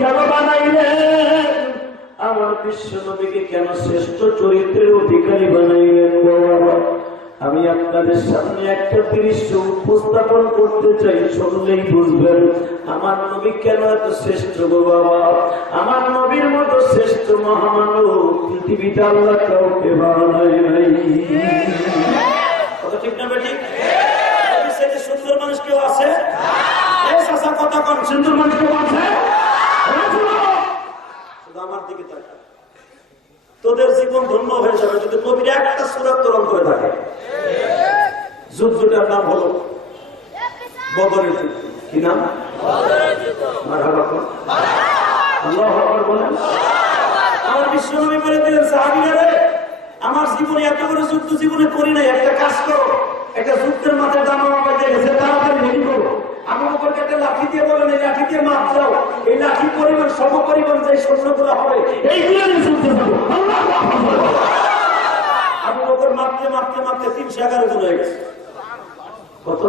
কেন বানাইলেন? আমার বিশ্ব নবীকে কেন শ্রেষ্ঠ চরিত্রের অধিকারী বানাইলেন? বাবা, আমি আপনাদের সামনে একটা দৃশ্য উপস্থাপন করতে চাই, শুনলেই বুঝবেন আমার নবী কেন এত শ্রেষ্ঠ। গো বাবা, আমার নবীর মতো শ্রেষ্ঠ মহামানব পৃথিবীতে আল্লাহ কাউকে বানায় নাই। কথা ঠিক না বেঠিক? সুন্দর মানুষ কেউ আছে? কথা কন, সুন্দর মানুষ কেউ আছে? শুধু আমার দিকে তাকা, তোদের জীবন ধন্য হয়ে যাবে যদি নবীর একটা সূরা তোরণ করে থাকে। যুদ্ধটার নাম হলো বদরের যুদ্ধ। কি নাম? মারহাবা কোন? আল্লাহু আকবার বলেন। আমার বিশ্বনবী বলে দিলেন, সাহাবীরা রে, আমার জীবনে এত বড় যুদ্ধ জীবনে করি নাই, একটা কাজ করো, একটা যুদ্ধের মাথায় দামামা বাজে গেছে, তাড়াতাড়ি রেডি করো। আমার উপরকে একটা লাঠি দিয়ে বলেন, এই লাঠি দিয়ে মাপ দাও, এই লাঠি পরিমাণ সম পরিমাণ যে সৈন্যগুলো হবে এইগুলো নিয়ে যুদ্ধে যাবো। আমার উপর মাপতে মাপতে মাপতে 311 জন হয়ে গেছে। কত?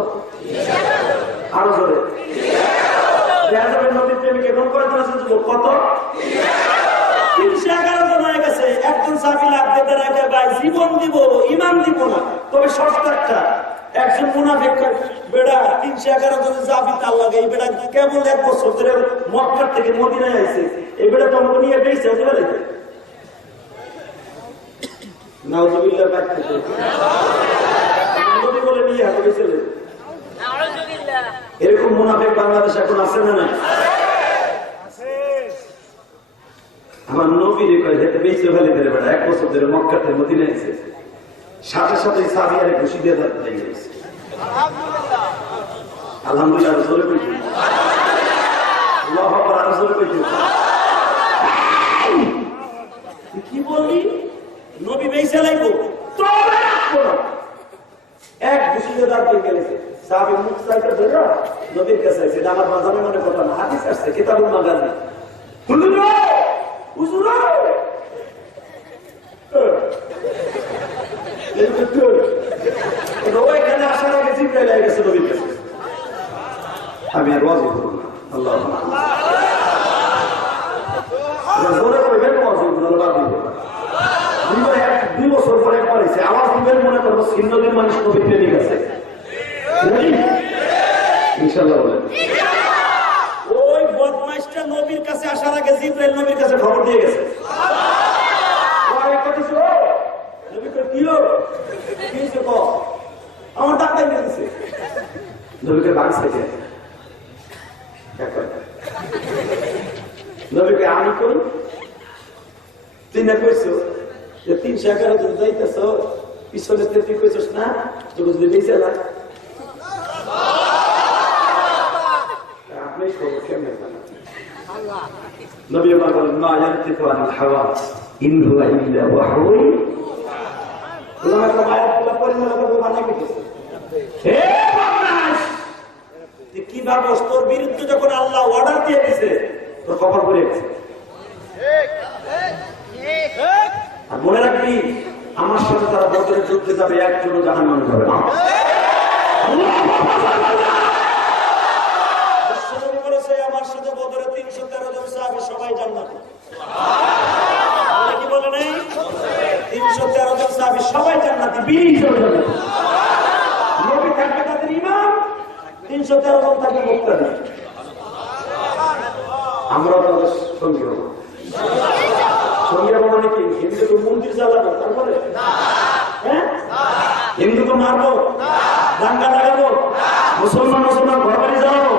আরো জোরে। নদীর প্রেমিক এখন করে কত? 311 জন হয়ে গেছে। একজন সাহাবী লাগবে দাঁড়ায়, ভাই জীবন দিব ইমান দিব না, তবে শর্ত একটা, একজন মুনাফিক বেড়া 311 জনের জাবিত আল্লাহ, এই বেড়া কেবল 1 বছর ধরে মক্কা থেকে মদিনায় আইছে, এই বেড়া তোমাকে নিয়ে বেঁচে হতে পারে। নাউজুবিল্লাহ কাটতে নবী বলে নিয়ে হাতে গেছিল। এরকম মুনাফিক বাংলাদেশ এখন আছে না? নাই? আমার নবীর হেঁটে বেঁচে ফেলে দেবে বেড়া 1 বছর ধরে মক্কা থেকে মদিনায় আইছে, সাথে সাথে সাহাবীরা খুশি দিয়ে যাচ্ছে। আলহামদুলিল্লাহ, রাসূল কইছে, আল্লাহু আকবার, রাসূল কইছে। কি বললি? নবী বেঁচে লাইবো তবে রাখবো না। এক খুশি দিয়ে দাঁত দিয়ে গেছে, সাহাবী মুখ চাইতে ধরে নবীর কাছে আছে। এটা আমার মাঝানে মনে কথা না, হাদিস আসছে কিতাবুল মাগাজি। হুজুর হুজুর ওইখানে আসার আগে জিব্রাইল এসে গেছে নবীর কাছে। আমি আর ওয়াজ করব না, আল্লাহ জোরে কইবেন, ওয়াজ করব না, আল্লাহ দিবে। 2 বছর পরে পড়েছে, আওয়াজ দিবেন, মনে করবো সিন্নদের মানুষ নবীর প্রেমিক আছে। ইনশাআল্লাহ বলেন। ওই বদমাইশটা নবীর কাছে আসার আগে জিব্রাইল নবীর কাছে খবর দিয়ে গেছে। আমার ডাক্তার গেছে নবীকে বাড়ি থেকে নবীকে আমি কই তুই না কইছো যে 311 জন যাইতেছ, পিছনে তুই কইছিস না তো বুঝলি বেঁচে না। আপনি খবর কেমন জানেন? নবী আমার বলেন, মা ইয়ানতিকু আনিল হাওয়া ইন হুয়া ইল্লা ওয়াহয়ুন। কি ভাবস তোর বিরুদ্ধে যখন আল্লাহ অর্ডার দিয়ে দিছে তোর কপাল পড়ে গেছে। আর মনে রাখবি, আমার সাথে তারা বদরের যুদ্ধে যাবে, একজনও জাহান্নামে যাবে না। আমার সাথে বদরে 313 জন সাহাবী সবাই জান্নাতে। কি বলে নাই? 313 জন সাহাবী সবাই জান্নাতি, 20 জন জান্নাতি। নবী থাকবে তাদের ইমাম, 313 জন থাকবে মুক্তাদি। আমরা তাদের সঙ্গে হবো। সঙ্গে হবো মানে কি? হিন্দুকে মন্দির জ্বালাবো, তারপরে হ্যাঁ হিন্দুকে মারবো, দাঙ্গা লাগাবো, মুসলমান মুসলমান ঘর বাড়ি জ্বালাবো,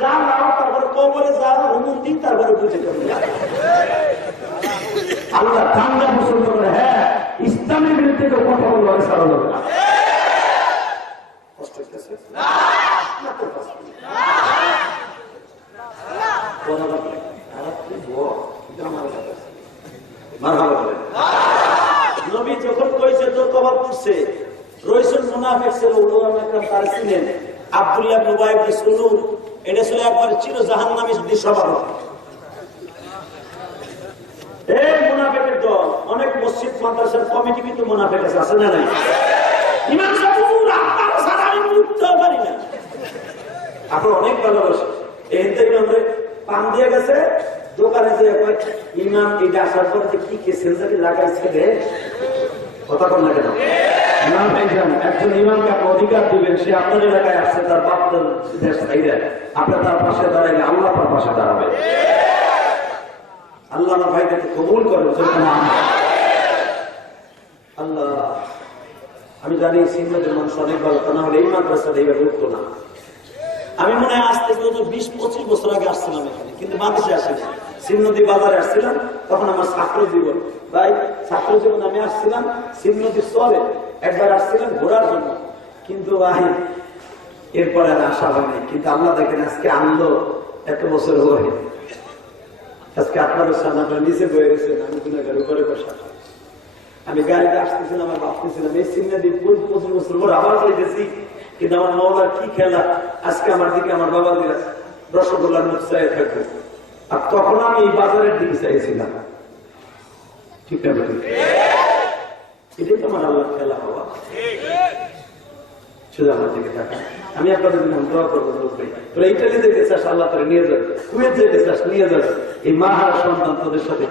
যা নাও তারপরে কবরে যাবো, হুমুন দিন, তারপরে বুঝে যাবো। আল্লাহ দাঙ্গা পছন্দ করে। হ্যাঁ, ইসলামের বিরুদ্ধে তো কথা বলবো, সারা যাবে না। কষ্ট হচ্ছে নবী যখন কইছে তোর কবর পড়ছে, রইসুল মুনাফিক ছিল, উলামা একরাম তার ছিলেন আব্দুল্লাহ ইবনে উবাই ইবনে সুলুল। এটা ছিল একবার চির জাহান্নামী স্বভাব। এই মুনাফিকের দল, অনেক মসজিদ মাদ্রাসার কমিটি কিন্তু মুনাফিক আছে না নাই? ইমাম সাহেব হুজুর আপনার সারা আমি উঠতে পারি না, আপনার অনেক ভালোবাসে। এই থেকে আমরা পান দিয়ে গেছে দোকানে যে ইমাম এটা আসার পরে যে কি সেন্সারি লাগাইছে রে কথা কম না কেন ইমাম একজন ইমামকে আপনি অধিকার দিবেন, সে আপনার এলাকায় আসছে, তার বাপ দেশ চাইলে আপনার তার পাশে দাঁড়াইলে আল্লাহ তার পাশে দাঁড়াবে। আল্লাহ আমার ভাইকে কবুল করে। আল্লাহ আমি জানি সিন্নতের মানুষ অনেক ভালো, তা না হলে এই মাদ্রাসাটা এইভাবে উঠতো না। আমি মনে হয় আজ থেকে 20-25 বছর আগে আসছিলাম এখানে, কিন্তু বাংলাদেশে আসিনি। সিন্নদী বাজারে আসছিলাম, তখন আমার ছাত্র জীবন ভাই, ছাত্র জীবন আমি আসছিলাম সিন্নদীর চরে একবার আসছিলাম ঘোরার জন্য, কিন্তু ভাই এরপরে আর আসা হয়নি। কিন্তু আল্লাহ দেখেন আজকে আনলো, এত বছর হয়ে আজকে আপনাদের সামনে আপনার নিচে বয়ে গেছেন, আমি গুণাগার উপরে বসা। আমি গাড়িতে আসতেছিলাম আর ভাবতেছিলাম এই সিন্নদী 25 বছর পর আবার যাইতেছি, কিন্তু আমার মৌলার কি খেলা, আজকে আমার দিকে আমার বাবা দিরা রসগোল্লার মুখ চাই থাকবে, আর তখন আমি এই বাজারের দিকে চাইছিলাম। ঠিক না? এটাই তো আমার আল্লাহর খেলা বাবা। শুধু আমার দিকে থাকা। আমি আপনাদের জন্য দোয়া করবো, তোরা ইটালি যেতে চাস আল্লাহ তোরা নিয়ে যাবে, কুয়েত যেতে চাস নিয়ে যাবে। এই মা হারা সন্তান তোদের সাথে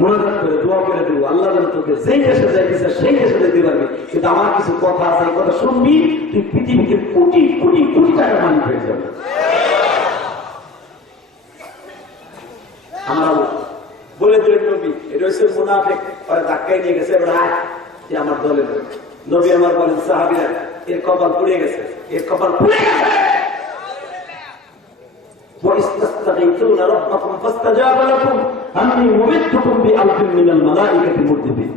মনোযোগ করে দোয়া করে দেবো, আল্লাহ যেন তোকে যেই দেশে যাইতে চাস সেই দেশে যেতে পারবি। কিন্তু আমার কিছু কথা আছে, এই কথা শুনবি, তুই পৃথিবীতে কোটি কোটি কোটি টাকা মালিক হয়ে যাবে। আমার বলে দিলেন নবী, এটা হচ্ছে মুনাফিক, পরে ধাক্কায় নিয়ে গেছে, এবার আমার দলের নবী আমার বলেন সাহাবীরা এর কপাল পুড়ে গেছে, এর কপাল পুড়ে গেছে। وَإِسْتَسْتَغِيثُونَ رَبَّكُمْ فَاسْتَجَابَ لَكُمْ أَنِّي مُمِدُّكُمْ بِأَلْفٍ مِّنَ الْمَلَائِكَةِ مُرْدِفِينَ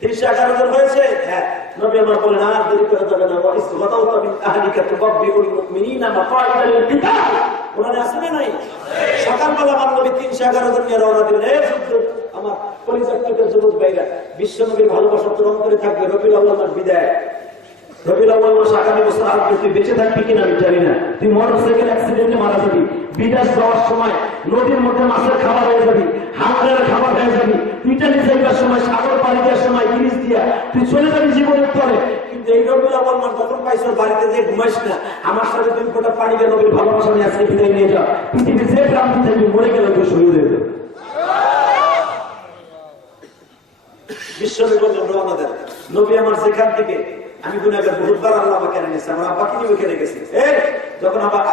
311,000 হয়েছে। হ্যাঁ, নবী আমার বলেন আর দেরি করা যাবে না। وَإِسْغَدَوْتَ مِنْ أَهْلِكَ تُبَوِّئُ الْمُؤْمِنِينَ مَقَاعِدَ لِلْقِتَالِ কোরআনে আছে না নাই? সকালবেলা আমার নবী 311,000 নিয়ে রওনা দিলেন। এই যুদ্ধ আমার পরিচালকের যুবক ভাইরা, বিশ্বনবীর ভালোবাসা তোর অন্তরে থাকবে। রবিউল আউয়াল মাস বিদায়, রবিউল আউয়াল মাস আগামী বছর আসবে, তুই বেঁচে থাকবি কিনা আমি জানি না। তুই মোটরসাইকেল অ্যাক্সিডেন্টে মারা যাবি, বিদেশ যাওয়ার সময় নদীর মধ্যে মাছের খাবার হয়ে যাবি, হাঙ্গারের খাবার হয়ে যাবি, তুই ইটালি যাইবার সময় সাগর পাড়ি দেওয়ার সময় ইলিশ দিয়া তুই চলে যাবি জীবনের পরে। কিন্তু এই রবিউল আউয়াল মাস যখন পাইছ বাড়িতে যে ঘুমাইস না, আমার সাথে 2 ফোঁটা পানি দিয়ে নবীর ভালোবাসা নিয়ে আজকে বিদায় নিয়ে যা। পৃথিবীর যে প্রান্তে থাকবি মরে গেলে তুই শহীদ হয়ে যাবে। বিশ্বনবী বললেন রওনা দেন। নবী আমার যেখান থেকে আমি গুনাহগার বহুতবার আল্লাহ আমাকে এনে নিয়েছে, আমার আব্বাকে নিয়ে ওখানে গেছি। যখন আবার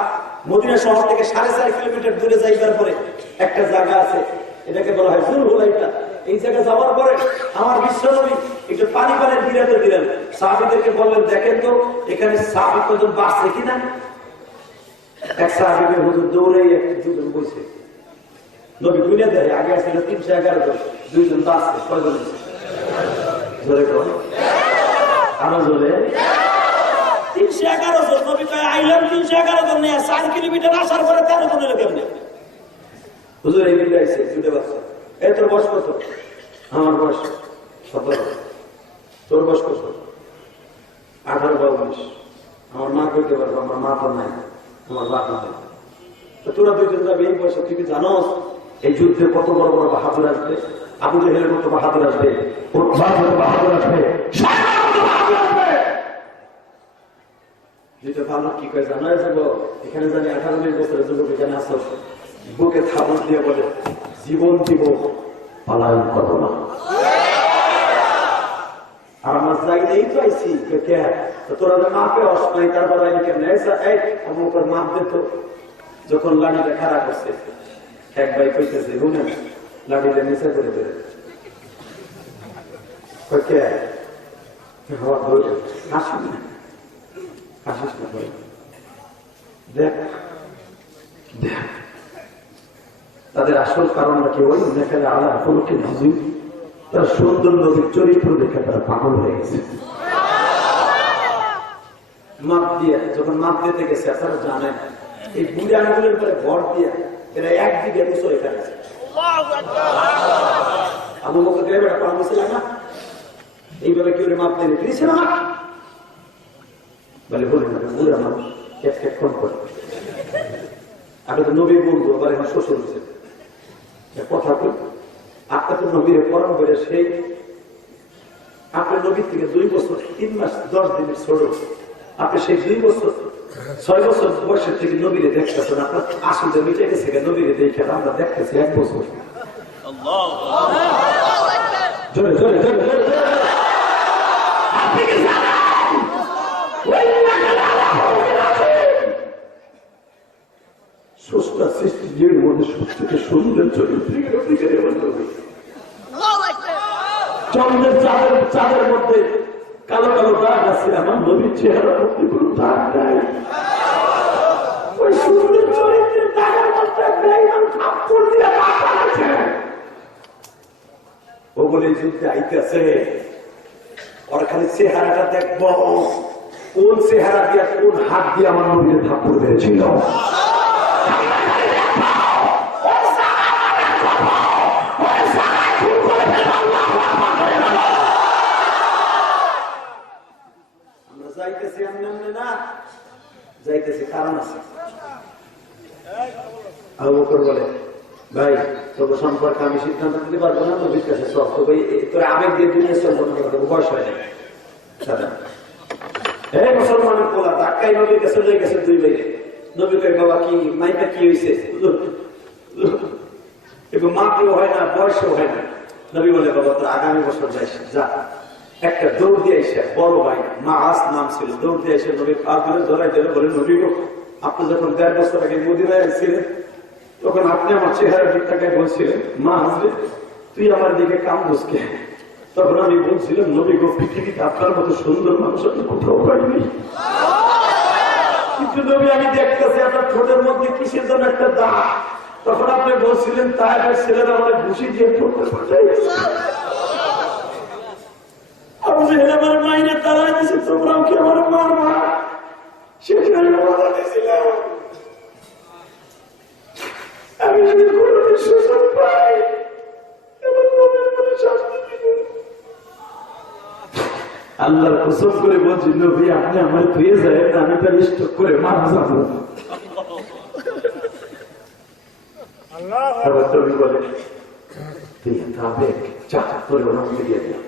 মদিনা শহর থেকে 4.5 কিলোমিটার দূরে যাইবার পরে একটা জায়গা আছে, এটাকে বলা হয় জুলহুলাইফা। এই জায়গা যাওয়ার পরে আমার বিশ্বনবী একটু পানি পানের বিরাতে দিলেন, সাহাবীদেরকে বললেন দেখেন তো এখানে সাহাবী কজন বাঁচছে কিনা। এক সাহাবীকে হুজুর দৌড়ে দুজন বসে, নবী গুনে দেয় আগে আসছিল 311 জন, 2 জন বাঁচছে, কয়জন জোরে কর আরো জোরে 311 জন। নবী কয় আইলাম 311 জন নিয়ে 4 কিলোমিটার আসার পরে 13 জন এলো কেমনে? হুজুর এই বিলে আইছে দুটো বাচ্চা। এই তোর বয়স কত? আমার বয়স 17। তোর বয়স কত? 18 বা 19। আমার মা কইতে পারবো, আমার মা তো নাই, আমার বাপ নাই। তো তোরা 2 জন যাবে এই বয়সে, তুই কি জানোস এই যুদ্ধে কত বড় বড় বাহাদুর আসবে? আবু জেহেলের মতো বাহাদুর আসবে, উতবার মতো বাহাদুর আসবে, শায়বার মতো বাহাদুর আসবে। যেটা ভালো কি কয় জানো যাব, এখানে জানি 18-19 বছরের যুবক এখানে আসো, বুকে থাবড় দিয়ে বলে জীবন দিব পালায়ন করবো না। আর আমার জায়গায় তো আইসি কে তোরা মাপে অসমাই, তারপর আমি কেমন আমার মাপ দিত। যখন লাঠিটা খারাপ করছে এক ভাই কইতেছে শুনে লাঠিটা নিচে করে দেবে, তাদের আসল কারণটা কি ওই দেখালে আল্লাহ ফলকে হুজুর তার সুন্দর নবীর চরিত্র দেখে তারা পাগল হয়ে গেছে। মাপ দিয়ে যখন মাপ দিতে গেছে আপনারা জানেন এই বুড়ি আঙ্গুলের পরে ভর দিয়ে এরা একদিকে বছর এখানে আবু বকর দেবের পার মিছিল না এইভাবে কি ওরে মাপ দিয়ে দিয়েছিল না বলে বলি না বুড়া মানুষ এক এক ফোন করে আগে তো নবী বন্ধু আবার এখন শ্বশুর হচ্ছে কথা কই আপনার তো নবীর পরম করে সেই আপনার নবীর থেকে 2 বছর 3 মাস 10 দিনের ছোট আপনি সেই 2 বছর 6 বছর বয়সের থেকে নবীরে দেখতেছেন, আপনার আসলে মিটে গেছে নবীরে দেখে আমরা দেখতেছি 1 বছর। জোরে জোরে জোরে জোরে সুস্থা সৃষ্টি জীবের মধ্যে সবথেকে সুন্দর চরিত্রের অধিকারী আমার নবী। চন্দ্রের চাঁদের মধ্যে কালো কালো দাগ আছে, আমার নবীর চেহারার মধ্যে কোনো দাগ নাই। ওই সুন্দর চরিত্রের দাগের মধ্যে কাপড় দিয়ে কাটা আছে। ও বলে যুদ্ধে আইতেছে, ওর খালি চেহারাটা দেখবো, কোন চেহারা দিয়ে কোন হাত দিয়ে আমার নবীর থাপ্পড় মেরেছিল। আমরা যাইতেছি এমনি না, যাইতেছি কারণ আছে। আবু বকর বলে, ভাই তোর সম্পর্কে আমি সিদ্ধান্ত নিতে পারবো না, নবীর কাছে চল। তো ভাই তোর আবেগ দিয়ে দুনিয়া চলবো না, বয়স হয় না। এই মুসলমানের পোলা ধাক্কাই নবীর কাছে চলে গেছে 2 ভাই। নবী কয়, বাবা কি মাইটা কি হয়েছে? এবং মাকেও হয় না, বয়সও হয় না। নবী বলে, বাবা তোর আগামী বছর যাইস, যা। একটা দৌড় দিয়ে এসে বড় ভাই মাআস নাম ছিল, দৌড় দিয়ে এসে নবীর পা ধরে জড়াই ধরে বলে, নবী গো, আপনি যখন 1.5 বছর আগে মদিনায় আসছিলেন, তখন আপনি আমার চেহারা দিকটাকে বলছিলেন, মা হাজরে তুই আমার দিকে কাম বসকে। তখন আমি বলছিলাম, নবী গো, পৃথিবীতে আপনার মতো সুন্দর মানুষ আমি কোথাও পাইনি। কিন্তু নবী আমি দেখতেছি আপনার ঠোঁটের মধ্যে কিসের জন্য একটা দাগ। তখন আপনি বলছিলেন, তাই ছেলেরা আমার ঘুষি দিয়ে ঠোঁটে পাঠাই। আমার মাইনে তারা দিয়েছে, তোমরাও কি আমার মারবা? সেখানে বাধা দিয়েছিলাম। আমি যদি কোনো সুযোগ পাই এবার নবীর মনে শাস্তি দিব। আল্লাহর কসম করে বলছি, নবী আপনি আমার পেয়ে যায়, আমি তার স্টক করে মারা যাবো। নবী বলে, তুই তাবে চা করে ওনাকে দিয়ে দিলাম।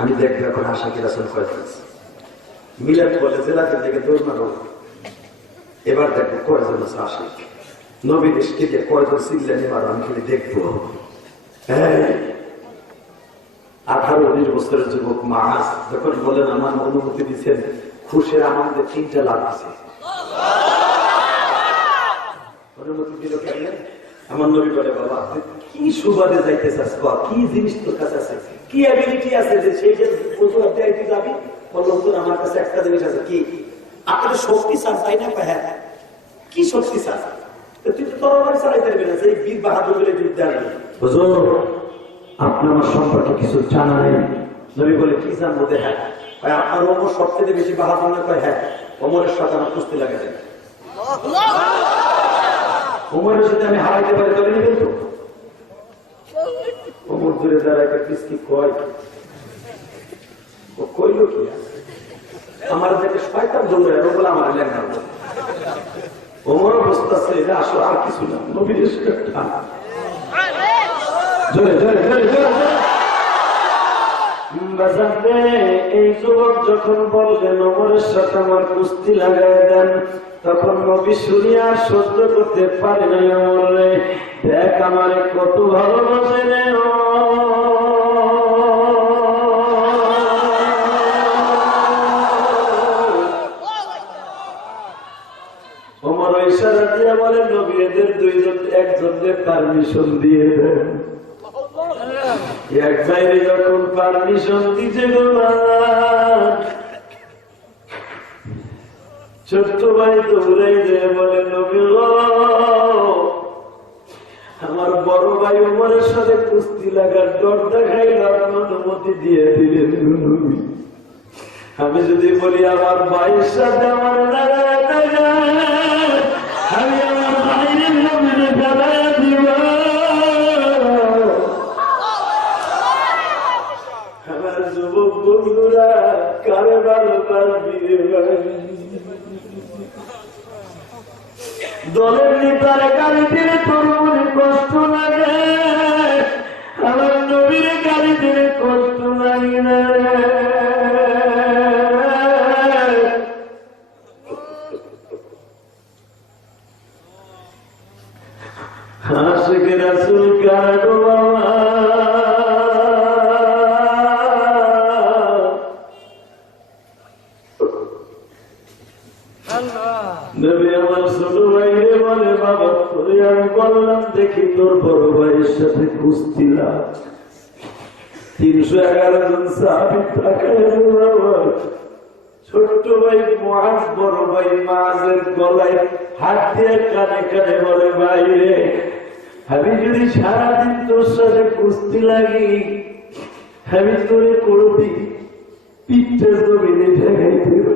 আমি দেখবো এখন আশাকি রাসূল কয়েছে মিলাদ বলে জেলাদের দিকে দৌড় মারো। এবার দেখবো কয়জন আছে আশিক নবী দেশকে দিয়ে কয়জন সিল্লানি মারো, আমি খালি দেখবো। হ্যাঁ, 18-19 বছরের যুবক মাআস যখন বলেন, আমার অনুমতি দিচ্ছেন, খুশির আনন্দে 3টা লাভ আছে। অনুমতি দিল কেন? আমার নবী বলে, বাবা কি সুবাদে যাইতে চাস, কি জিনিস তোর কাছে আছে, কি অ্যাবিলিটি আছে যে সেই যে প্রতিবাদ দিতে যাবি? বললাম, তোর আমার কাছে একটা জিনিস আছে। কি? আপনার শক্তি চান, তাই না? হ্যাঁ। কি শক্তি চান? তুই তো তরবারি চালাইতে পারবি না, সেই বীর বাহাদুর বলে যুদ্ধে আসবি। হুজুর আপনি আমার সম্পর্কে কিছু জানা নেই। নবী বলে, কি জানবো? হ্যাঁ আপনার ওমর সবচেয়ে বেশি বাহাদুর না? কয় হ্যাঁ। ওমরের সাথে আমার কুস্তি লাগে যায়, ওমরের সাথে আমি হারাইতে পারি, তবে নিবেন তো? ওমর দূরে দাঁড়ায় কি কয়, ও কইল কি আমার দেখে শয়তান দৌড়ে বলে আমার লেখা। ওমর অবস্থা আছে, এটা আসলে আর কিছু না, নবীর জোরে জোরে জোরে জোরে। এই যুবক যখন বললেন ওমরের সাথে আমার কুস্তি লাগাই দেন, তখন নবী শুনিয়া সহ্য করতে পারে না। ওমরে দেখ আমার কত ভালোবাসে রে। ওমর ইশারা দিয়ে বলে, নবী এদের 2জন একজনকে পারমিশন দিয়ে দেন। এক বাইরে যখন পারমিশন দিতে ছোট্ট ভাই দৌড়াই দেয়, বলে, নবী আমার বড় ভাই ওমরের সাথে কুস্তি লাগার ডর দেখাইল, আপনি অনুমতি দিয়ে দিলেন। আমি যদি বলি আমার ভাইয়ের সাথে আমার লাগায় আমি আমার ভাইয়ের নবীরে ফেলায় দিব। আমার যুবক বন্ধুরা কারে ভালোবাসবি? দলের নেতার গাড়ি দিলে তোর মনে কষ্ট লাগে, আমার নবীর গাড়ি দিলে কষ্ট লাগে না। আমি বললাম দেখি তোর বড় ভাইয়ের সাথে কুস্তি লাগ 311 জন সাহাবী তাকায় ছোট্ট ভাই মুআজ বড় ভাই মুআজের গলায় হাত দিয়ে কানে কানে বলে ভাই রে আমি যদি সারাদিন তোর সাথে কুস্তি লাগি আমি তোরে করবি পিঠে জমিনে ঠেকাই দেব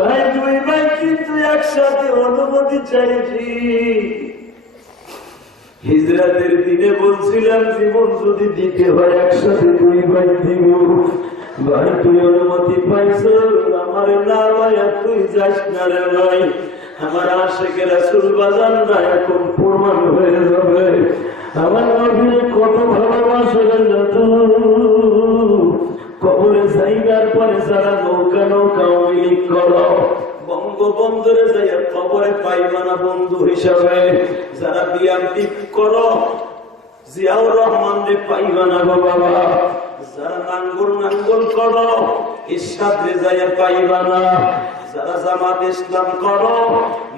ভাই দুই ভাই কিন্তু একসাথে অনুমতি চাইছি হিজরাতের দিনে বলছিলাম জীবন যদি দিতে হয় একসাথে দুই ভাই দিব ভাই তুই অনুমতি পাইছ আমার না ভাই তুই যাস না রে ভাই আমার আশেকের রাসূল বাজান না এখন প্রমাণ হয়ে যাবে আমার নবীর কত ভালোবাসেন কবরে যাইবার পরে যারা নৌকা নৌকা মিলিক করো বঙ্গবন্ধুরে যাইয়া খবরে পাইবা না বন্ধু হিসাবে যারা বিএনপি করো জিয়াউর রহমানরে পাইবা না গো বাবা যারা নাঙ্গল করো ইরশাদরে যাইয়া পাইবা না যারা জামাত ইসলাম করো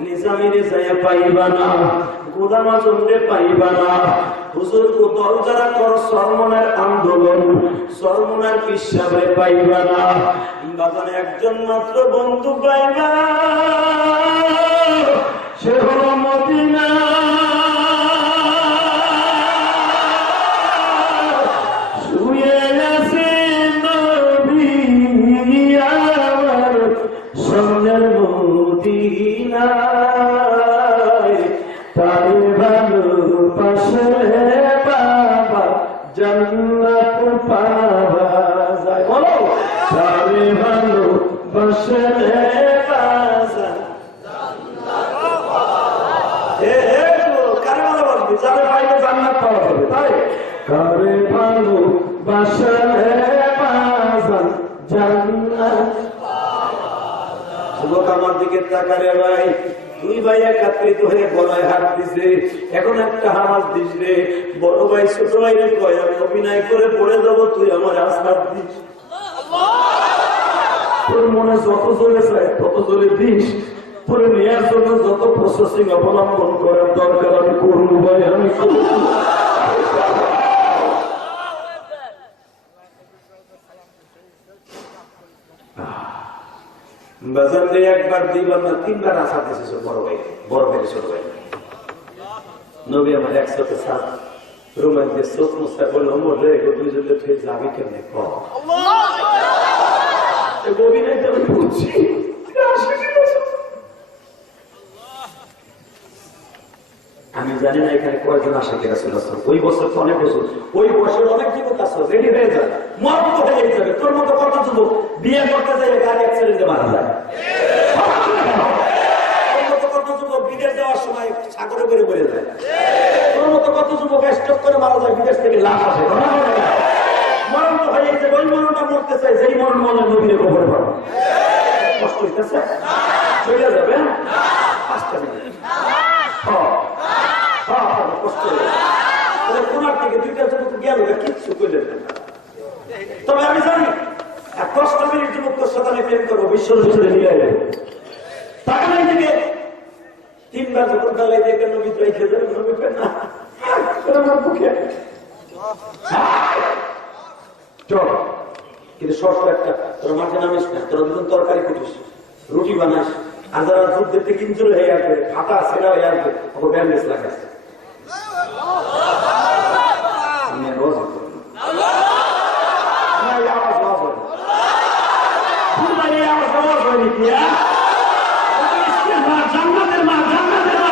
নিজামীরে যাইয়া পাইবা না গোলাম আজমরে পাইবা না হুজুর কো দল যারা করো সরমনের আন্দোলন সরমনের পিসাবরে পাইবা না বাজানে একজন মাত্র বন্ধু পাইবা সে হলো মদিনা শুয়ে আছে নবী আমার সোনার মদিনা তারে ভালোবাসে বাবা জান্নাত পাওয়া যায় বলো তারে ভালোবাসে বাবা জান্নাত কারে ভালোবাসবে যারে পাইলে জান্নাত পাওয়া যাবে তাই কারে ভালোবাসে বাবা জান্নাত যুবক আমার দিকে তাকারে ভাই দুই ভাই একত্রিত হয়ে গলায় হাত দিছে এখন একটা হামাজ দিস রে বড় ভাই ছোট ভাই রে কয় আমি অভিনয় করে পড়ে যাবো তুই আমার আশীর্বাদ দিস তোর মনে যত জোরে চাই তত জোরে দিস তোরে নেওয়ার জন্য যত প্রসেসিং অবলম্বন করার দরকার আমি করবো ভাই আমি করবো বাজার দিয়ে একবার দুইবার না তিনবার আশা দিয়েছে বড় ভাই ছোট ভাই নবী আমার একসাথে সাত রুমের দিয়ে চোখ মুস্তা করলো মোর রে দুই জনে তুই যাবি কেমনে অভিনয়টা আমি বলছি আমি জানি না এখানে কয়েকজন আসে কেরা ছিল ওই বছর তো অনেক বছর ওই বছর অনেক যুবক আছে রেডি হয়ে যায় মত হয়ে যাবে তোর মতো কত যুবক বিয়ে করতে যাইলে গাড়ি অ্যাক্সিডেন্টে মারা যায় তোর মতো কত যুবক বিদেশ যাওয়ার সময় সাগরে করে মরে যায় তোর মতো কত যুবক স্ট্রোক করে মারা যায় বিদেশ থেকে লাশ আসে মরণ তো হয়ে গেছে ওই মরণটা মরতে চাই যেই মরণ মনে নবীরে খবরে পাবো কষ্ট হইতেছে চলে যাবে 5টা মিনিট কোনার থেকে 2টা যুবক গেল কিচ্ছু করলেন তবে আমি জানি 10টা মিনিট যুবক তোর সাথে প্রেম করবো বিশ্বর ভিতরে নিয়ে তাকে থেকে 3বার যখন গালাই দেখে নবী রেখে যাবে নবী না আমার পক্ষে চল কিন্তু শর্ত একটা তোর মাঠে নামিস না তোর দুজন তরকারি কুটিস রুটি বানাস আর যারা দুধ দেখতে কিঞ্চুর হয়ে আসবে ফাটা সেরা হয়ে আসবে ওকে ব্যান্ডেজ লাগাস আমি রোজ জান্নাতের মা জান্নাতের মা জান্নাতের মা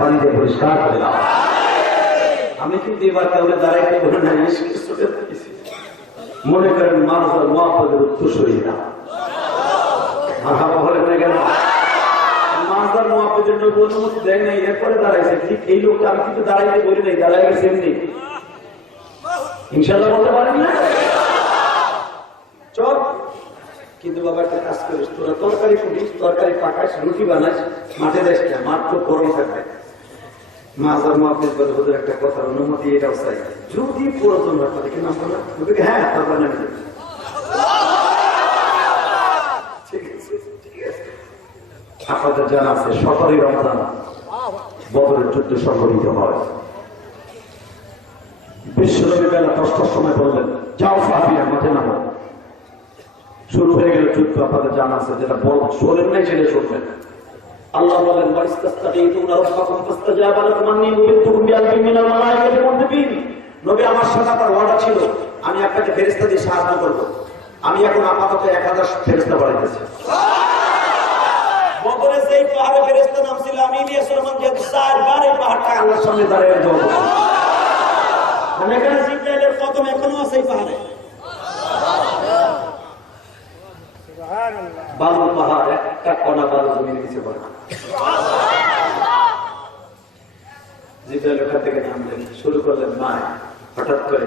পানিতে পরিষ্কার করে দাও আমি কিন্তু এবার কাউকে দাঁড়াইতে বলে না মনে করেন মাজার মহাপদের উত্তরসূরি না বলে না কেন মাজার মহাপদের নবী অনুমতি দেয় নাই, এরপরে দাঁড়াইছে। ঠিক এই লোকটা আমি কিন্তু দাঁড়াইতে বলি নাই, দাঁড়াই গেছে এমনি। ইনশাল্লাহ বলতে পারেন না চল। কিন্তু বাবা একটা কাজ করিস, তোরা তরকারি ফুটিস, তরকারি পাকাস, রুটি বানাস, মাঠে যাস না, মাঠ তো গরম থাকবে। মাজার মহাপদের বলে ওদের একটা কথা, অনুমতি এটাও চাই, যদি প্রয়োজন হয় তাদেরকে নাম বলা। হ্যাঁ তারপর নাম আপনাদের জানা আছে 17 রমজান বদরের যুদ্ধ সংঘটিত হয়। বিশ্বনবী বেলা 10টার সময় বললেন, যাও সাহাবীরা মাঠে নামো। শুরু হয়ে গেল যুদ্ধ। আপনাদের জানা আছে, যেটা বল শোনেন নাই সেটা শুনবেন। আল্লাহ বলেন, নবী আমার সাথে আপনার ওয়াদা ছিল, আমি আপনাকে ফেরেশতা দিয়ে সাহায্য করবো। আমি এখন আপাতত 1000 ফেরেশতা বাড়াইতেছি। বদরে যেই পাহাড়ে ফেরেশতা নামছিল, আমি ইলিয়াস রহমান যে 4 বার এই পাহাড়টা আল্লাহর সামনে দাঁড়িয়ে যাব। আমি এখানে জিবরাইলের কদম এখনো আছে এই পাহাড়ে। বালু পাহাড়, একটা কণা বালু জমিনে নিচে পড়ে না। জিবরাইল ওখান থেকে নামলেন, শুরু করলেন মায়। হঠাৎ করে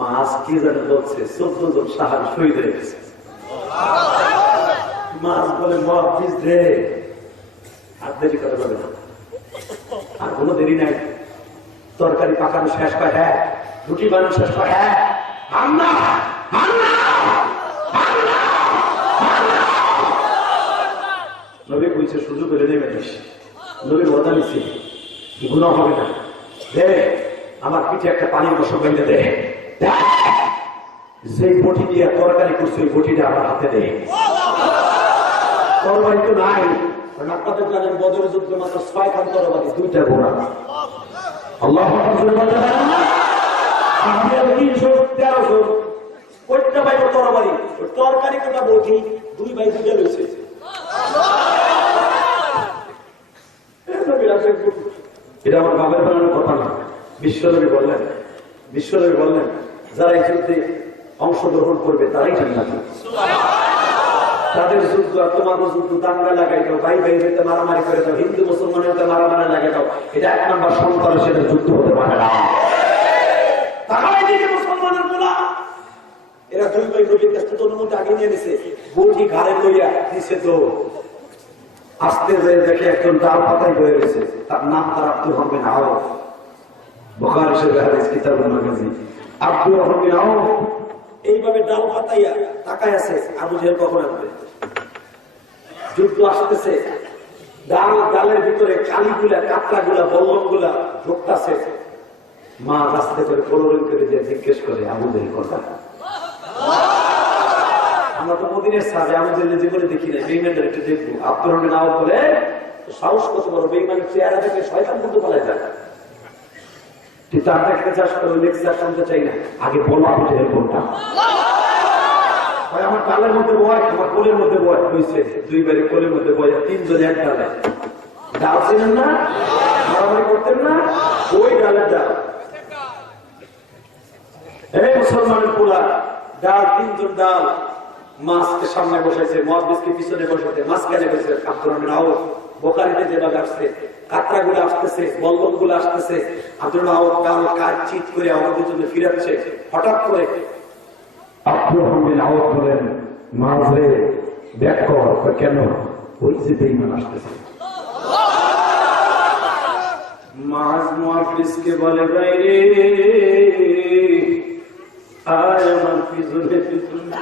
মাছ কি জানে বলছে, 14 জন সাহাবী শহীদ হয়ে গেছে। মাছ বলে, মহাফিজ রে, আর দেরি করে বলে না, আর কোনো দেরি নাই। তরকারি পাকানো শেষ হয়, হ্যাঁ। রুটি বানানো শেষ হয়, হ্যাঁ। নবী বলছে, সুযোগ করে নেবে নবীর ওয়াদা নিচ্ছে, গুনাহ হবে না। দে আমার পিঠে একটা পানির বসক বেঁধে দে, যে বটি দিয়ে তরকারি করছে ওই বটিটা আমার হাতে দে। তরবারি তো নাই, কারণ আপনাদের জানেন বদরের যুদ্ধে মাত্র 6 খান তরবারি, 2টা ঘোড়া। আল্লাহু আকবার। 313 ওইটা বাইরে তরবারি, ওই তরকারি কোটা বটি, 2 ভাই 2টা রয়েছে। এটা আমার বাবার বানানোর কথা না। বিশ্বনবী বললেন যারা এই যুদ্ধে অংশগ্রহণ করবে তারাই জান্নাতি। তাদের যুদ্ধ আর তোমাদের যুদ্ধ দাঙ্গা লাগাই দাও, ভাই ভাই হইতে মারামারি করে দাও, হিন্দু মুসলমান হইতে মারামারি লাগাই দাও, এটা 1 নম্বর সন্ত্রাস, সেটা যুদ্ধ হতে পারে না। তারাই দিকে মুসলমানের গোলা। এরা 2 ভাই নবীর কাছে অনুমতি আগে নিয়ে নিছে, বটি ঘাড়ে লইয়া নিচে তো আসতে যেয়ে দেখে একজন ডাল পাতায় বয়ে গেছে, তার নাম তার আব্দুর রহমান বিন আওফ। বুখারী শরীফের হাদিস কিতাবুল মাগাজি। আব্দুর রহমান বিন আওফ এইভাবে ডাল পাতাইয়া তাকায় আছে, আবু জেহেল কখন আসবে। যুদ্ধ আসতেছে, ডালের ভিতরে কালিগুলা, কাঁকড়াগুলা, বল্লমগুলা ঢুকতেছে। মা রাস্তা করে কলরিং করে দিয়ে জিজ্ঞেস করে, আবু জেহেল কোথায়? আমরা তো মদিনের সাথে আমাদের জীবনে দেখি না, বেঈমানদের একটু দেখবো। আব্দুর রহমান আওফ বলে, সাহস কত বড়, বেঈমানের চেহারা দেখে শয়তান বলতে পালায় যায়। তুই তার দেখতে চাস, লেকচার শুনতে চাই না, আগে বলো আবু জেহেল কোনটা। আমার ডালের মধ্যে বয়, আমার কোলের মধ্যে বয়, হয়েছে 2 বারে কোলের মধ্যে বয়, 3 জন এক ডালে। ডাল ছিলেন না, মারামারি করতেন না, ওই ডালের ডাল। এই মুসলমানের পোলা ডাল, 3 জন ডাল। মাছকে সামনে বসাইছে, মুহাদ্দিসকে পিছনে বসাইছে, মাঝখানে বসে আব্দুর রহমান আওফ। বুখারীতে যেভাবে আসছে, কাঁকড়াগুলো আসতেছে, বল্লমগুলো আসতেছে, আব্দুর রহমান আওফ ডাল কাজ চিৎ করে আমাদের জন্য ফিরাচ্ছে। হঠাৎ করে আব্দুর রহমান আওফ বলেন, মাছ রে ব্যাক কর। কেন? ওই যে বেঈমান আসতেছে। মাছ মুহাদ্দিসকে বলে, বাইরে আয় আমার পিছনে পিছনে।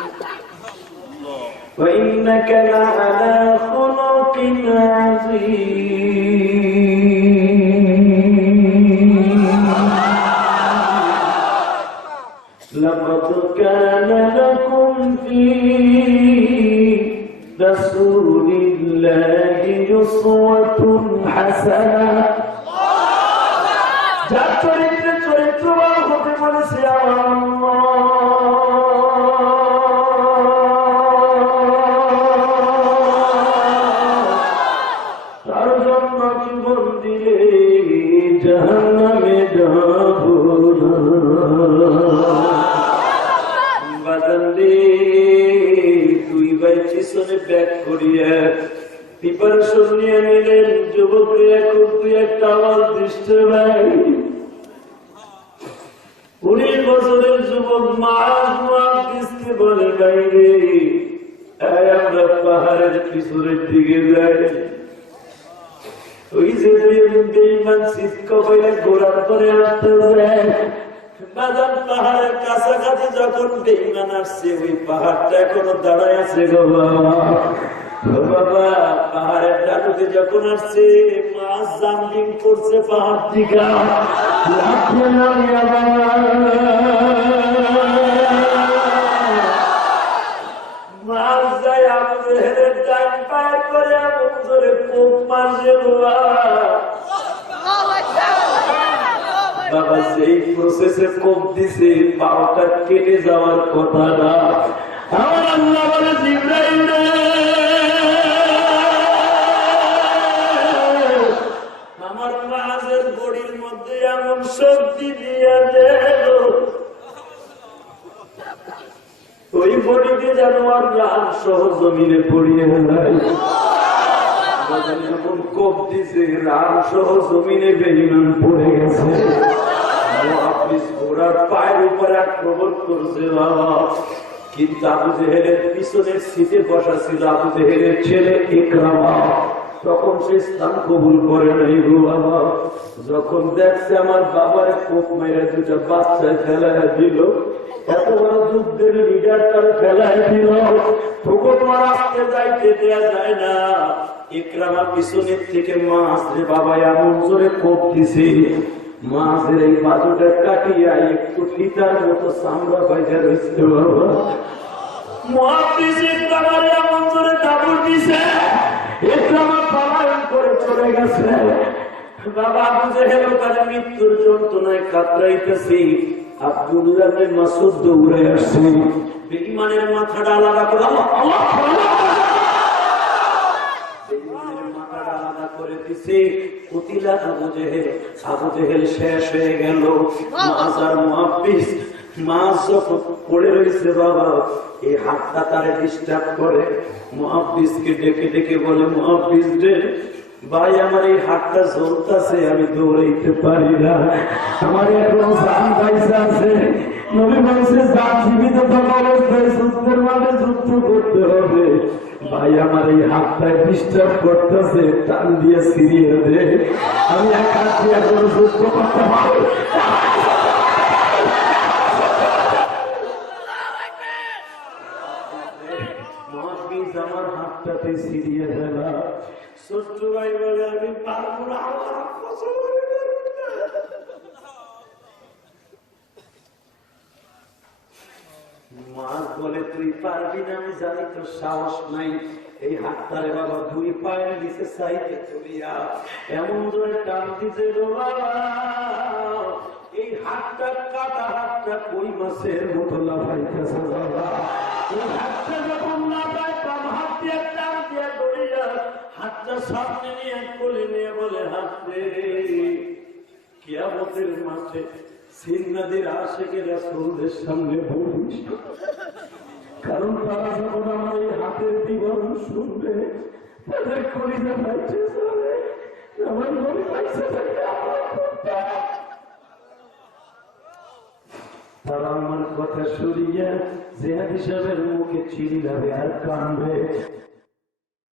وإنك لعلى خلق عظيم لقد كان لكم في رسول الله أسوة حسنة যার চরিত্রবান হতে বলেছে তার জন্য জীবন দিলে জাহান্নামে যাব না। একটা আমার দৃষ্টি নাই। 19 বছরের যুবক মুহাদ্দিসকে বলে, বাইরে আমরা পাহাড়ের পিছনের দিকে যাই। ওই যে বেঈমান সিটকা কইলে ঘোড়ার পরে আসতে যায়। বাজার পাহাড়ের কাছাকাছি যখন বেঈমান আসছে, ওই পাহাড়টা এখনো দাঁড়ায় আছে গো বাবা। পাহাড়ের ডাকুতে যখন আসছে, মাছ জাম্পিং করছে পাহাড় থেকে। মাছ যায় আবু জেহেলের ডান পায়ে করে এমন জোরে কোপ মারছে বাবা। সেই প্রসেসে কোপ দিছে, পাওটা কেটে যাওয়ার কথা না। আমার আল্লাহ বলে, জিবরাইল আমার মাঝের বডির মধ্যে এমন শক্তি দিয়া দেন, ওই বডিতে যেন আর রান সহ জমিনে পড়িয়ে নাই। যখন কোপ দিছে, রান সহ জমিনে বেঈমান পড়ে গেছে। ঘোড়ার পায়ের উপর আক্রমণ করছে বাবা। কিন্তু আবু জেহেলের পিছনের সিটে বসা ছিল আবু জেহেলের ছেলে ইকরামা। তখন সে ইসলাম কবুল করে নাই গো বাবা। যখন দেখছে আমার বাবার কোপ মেরে দুটা বাচ্চা ফেলায় দিল, এত বড় যুদ্ধের লিডার তার ফেলায় দিল, তবু তোমার আসতে যাইতে দেয়া যায় না। ইকরামা পিছনের থেকে মাছ রে বাবা এমন জোরে কোপ দিছে, মাছের এই বাজুটা কাটিয়া একটু ফিতার মতো চামড়া বাইরে রয়েছে বাবা। মুহাদ্দিস ইকরামার এমন জোরে দাবড় দিছে, ইকরামা পলায়ন করে চলে গেছে বাবা। আবু জেহেল ওখানে মৃত্যুর যন্ত্রণায় কাতরাইতেছে। আব্দুল্লাহ ইবনে মাসউদ দৌড়ে আসছে, বেঈমানের মাথাটা আলাদা করে করে দিছে। কুতিলা আবু জেহেল। আবু জেহেল শেষ হয়ে গেল। মাজার মুহাদ্দিস মাছ যখন পড়ে রয়েছে বাবা, এই হাতটা তারে ডিস্টার্ব করে। মুহাদ্দিসকে ডেকে ডেকে বলে, মুহাদ্দিস রে ভাই, আমার এই হাতটা জ্বলতেছে, আমি দৌড়াইতে পারি না, আমার এখনো জান বাইসা আছে। নবী বলছে, জান জীবিত অবস্থায় যুদ্ধের মাঠে যুদ্ধ করতে হবে। ভাই, আমার এই হাতটায় ডিস্টার্ব করতেছে, টান দিয়ে ছিড়িয়ে দে, আমি এক হাত দিয়ে এখন যুদ্ধ করতে পারি। মুহাদ্দিস আমার হাতটাতে ছিড়িয়ে দেলা। ছোট্ট ভাই বলে, আমি পারবো না, মাছ বলে, তুই পারবি না, আমি জানি তোর সাহস নাই। এই হাতটারে বাবা দুই পায়ের নিচে চাইতে চলিয়া এমন জোরে টান দিতে বাবা, এই হাতটা কাটা হাতটা কই মাছের মতো লাফাইতেছে বাবা। এই হাতটা যখন লাফায়, বাম হাত দিয়ে টান দিয়ে ধরিয়া হাতটা সামনে নিয়ে কোলে নিয়ে বলে, হাত রে, কিয়ামতের মাঠে সিন্নাদের আশেকের রাসূলের সামনে বলিস, কারণ তারা যখন আমার এই হাতের বিবরণ শুনবে, তাদের কলিজা পাইছে যাবে, আমার মনে পাইছে তারা আমার কথা শুনিয়া জিহাদ হিসাবের মুখে চিড়ি যাবে আর কানবে।